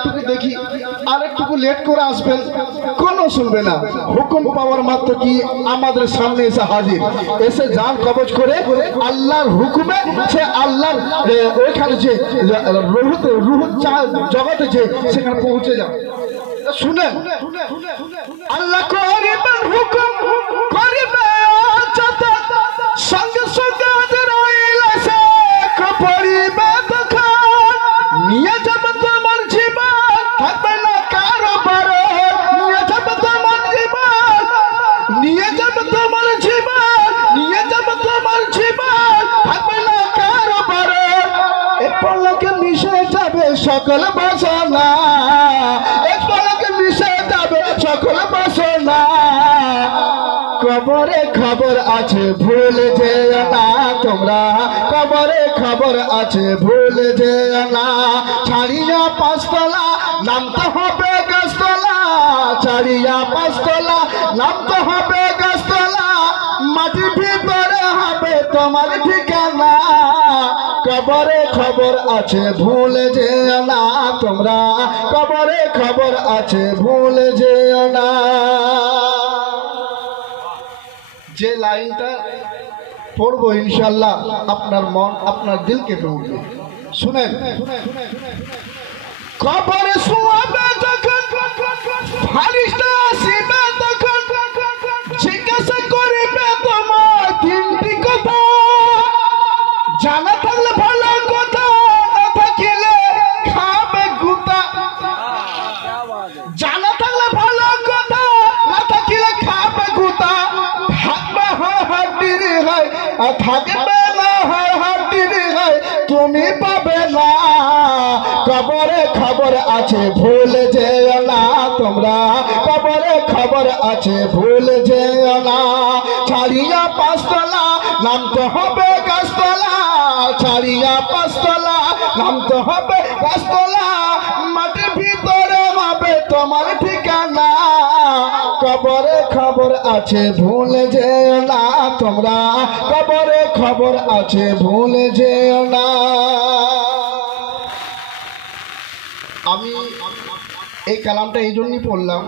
একটুকু দেখি আর একটুকু লেট করে আসবেন, কোনো শুনবে না। হুকুম পাওয়ার মাত্র কি আমাদের সামনে এসে হাজির, এসে জান কবজ করে আল্লাহর হুকুমে সে আল্লাহর ওইখানে যে রুহ জগতে যে সেখানে পৌঁছে যাবে। শুনেন, আল্লাহ করিবেন হুকুম করিবে সঙ্গে সঙ্গে পড়িবে তখন নিয়ে যাবে তোমার জীবন, থাকবে না কারো বারে। নিয়ে যাবে তোমার জীবন, নিয়ে যাবে তোমার জীবন, নিয়ে যাবে তোমার জীবন, থাকবে না কারো বারে। এ পলকে মিশে যাবে সকল বাসনা, এ পলকে মিশে যাবে সকল বাসনা। কবরে খবর আছে ভুলে যেও না তোমরা, কবরে খবর আছে ভুলে যেও না। ছাড়িয়া পাঁচতলা নামতে হবে গাছতলা, ছাড়িয়া পাঁচতলা নামতে হবে গাছতলা। মাটির ভিতরে হবে তোমার ঠিকানা, কবরে খবর আছে ভুলে যেও না তোমরা, কবরে খবর আছে ভুলে যেও না। যে লাইনটা পড়বো ইনশাআল্লাহ আপনার মন আপনার দিল কেঁপে উঠবে। শুনেন, কবরে শোয়াবে যখন ফারিস্তা আসিবে তখন জিজ্ঞাসা করিবে তোমার তিনটি কথা। জানা থাকলে ভালো কথা, না থাকিলে খাবে গুতা। জানা থাকলে ভালো কথা, না থাকিলে খাবে গুতা। থাকবে না হাতির হয় তুমি পাবে না, কবরে খবর আছে ভুলে যেও না তোমরা, কবরে খবর আছে ভুলে যেও না। ছাড়িয়া পাঁচতলা নামতে হবে গাছতলা, ছাড়িয়া পাঁচতলা নামতে হবে গাছতলা। মাটির ভিতরে হবে তোমার ঠিকানা, কবরে খবর আছে ভুলে যেও না তোমরা, কবরে খবর আছে ভুলে যেও না। আমি এই কালামটা এই জন্যই পড়লাম,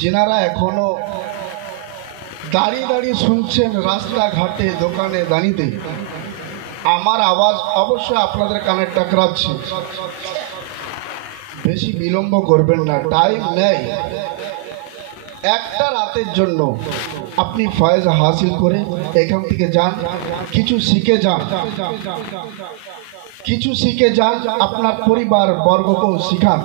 যেনারা এখনো দাঁড়িয়ে দাঁড়িয়ে শুনছেন রাস্তাঘাটে দোকানে দাঁড়িয়ে, আমার আওয়াজ অবশ্যই আপনাদের কানে টাকরাচ্ছে। বেশি বিলম্ব করবেন না, টাইম নেই। একটা রাতের জন্য আপনি ফয়েজ হাসিল করে এখান থেকে যান, কিছু শিখে যান, কিছু শিখে যান, আপনার পরিবার বর্গকেও শিখান।